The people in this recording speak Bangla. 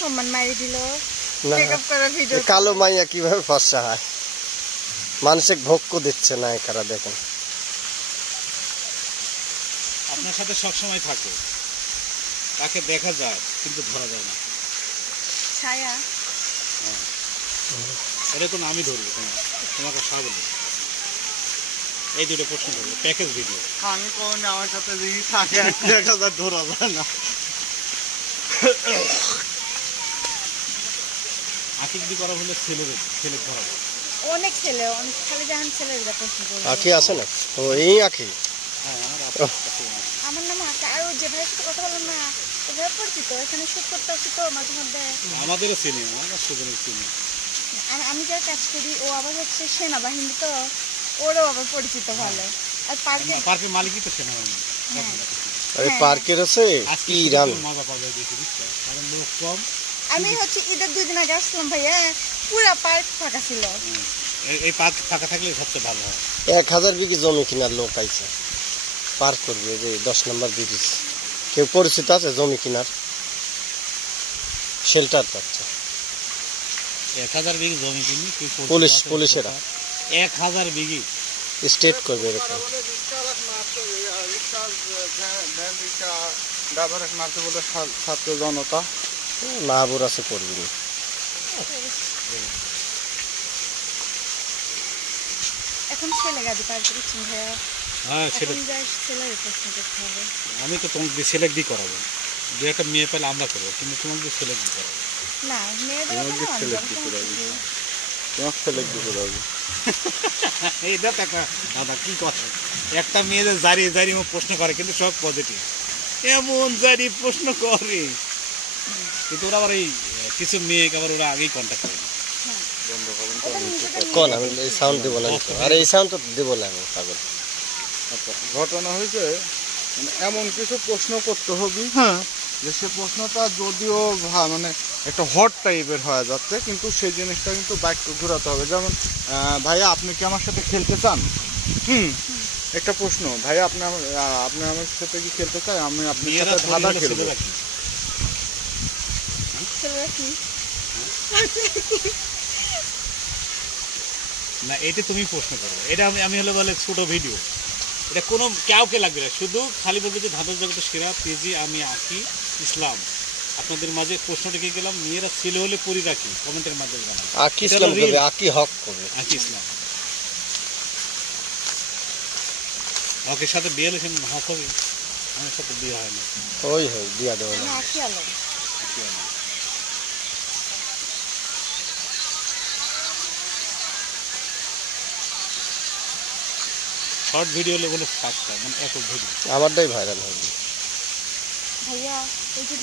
সম্মান মারি দিল না, মেকআপ করার ভিডিও কালো মাইয়া কিভাবে ফর্সা হয়, মানসিক ভোগ্য দিচ্ছে না একারা দেখেন। আপনার সাথে সবসময় থাকে, তাকে দেখা যায় কিন্তু ধরা যায় না। ছায়া এরকম আমি ধরবো, তোমাকে সাবলে এই দুটো প্রশ্ন করবো, প্যাকেজ ভিডিও। আমি কোন আমার সাথে যদি থাকে দেখা যায় ধরা যায় না। আকিক দি করা হলে ছেলে ধরা যায়। অনেক ছেলে, অনেক খালি জাহান ছেলের প্রশ্ন করবে। আখি আছে না, ও এই আখি। হ্যাঁ, আমার নাম আকা, আর যে ভাইয়ের সাথে কথা বললাম না ওভাবে পরিচিত, এখানে শুট করতে আসি তো মাঝে মধ্যে। আমাদেরও চিনি, আমার সুজনের চিনি। আমি যা কাজ করি ও আবার হচ্ছে সেনাবাহিনী, তো ওরও আবার পরিচিত ভালো। আর পার্কের মালিকই তো সেনাবাহিনী। আরে পার্কের আছে কি রান মজা পাওয়া যায় দেখি, বুঝছো, কারণ লোক কম। আমি হচ্ছে ঈদের 2 দিন আগে আসলাম ভাইয়া, পুরা পার্ক ফাঁকা ছিল। এই পার্ক ফাঁকা থাকলে সবচেয়ে ভালো হয়। 1000 বিঘি জমি কিনার লোক আইছে, পার্ক করবে যে 10 নম্বর ব্রিজ। কেউ পরিচিত আছে জমি কিনার? শেল্টার পাচ্ছে 1000 বিঘি জমি কিনি, পুলিশেরা 1000 বিঘি স্টেট করবে এরকম। ছাত্র জনতা লাভর আছে করবি না। এখন ছেলে গাড়ি পার্ক করছি ভাইয়া। হ্যাঁ, ছেলে প্রশ্ন করতে হবে। আমি তো তোমাকে সিলেক্ট দিয়ে করাবো, দু একটা মেয়ে পেলে আমরা করবো, কিন্তু তোমাকে সিলেক্ট দিয়ে করাবো না, মেয়েদের এইটা টাকা দাদা কি কথা। একটা মেয়েদের জারিয়ে প্রশ্ন করে, কিন্তু সব পজিটিভ, এমন জারি প্রশ্ন করে, কিন্তু ওরা আবার এই কিছু মেয়েকে আবার ওরা আগেই কন্ট্যাক্ট করে। কোন আমি এই সাউন্ড দেবো না, আরে এই সাউন্ড তো দেবো না আমি পাগল। ঘটনা হয়েছে মানে এমন কিছু প্রশ্ন করতে হবে, হ্যাঁ, যে সে প্রশ্নটা যদিও মানে একটা হট টাইপের হয়ে যাচ্ছে, কিন্তু সেই জিনিসটা কিন্তু বাক্য ঘোরাতে হবে। যেমন ভাইয়া আপনি কি আমার সাথে খেলতে চান? একটা প্রশ্ন, ভাইয়া আপনি আমার সাথে কি খেলতে চান? আমি আপনার সাথে ধাঁধা খেলবো। না, এটা তুমি প্রশ্ন করো, এটা আমি হলে বলে ছোট ভিডিও, এটা কোনো কাউকে লাগবে না, শুধু খালি বলবে যে ধাঁধার জগতে সেরা পেজি আমি আঁকি ইসলাম। আপনাদের মাঝে প্রশ্ন রেখে গেলাম, মেয়েরা ছেলে হলে পরি রাখি, কমেন্টের মাধ্যমে জানাবো। আকি ইসলাম করবে, আকি হক করবে, আকি ইসলাম হকের সাথে বিয়ে হলে হক হবে, আমার সাথে বিয়ে হয় না। ওই হয় বিয়া দেবো না। শর্ট ভিডিও হলে বলে ফার্স্ট টাইম, মানে এত ভিডিও আমারটাই ভাইরাল হবে ভাইয়া। এই যে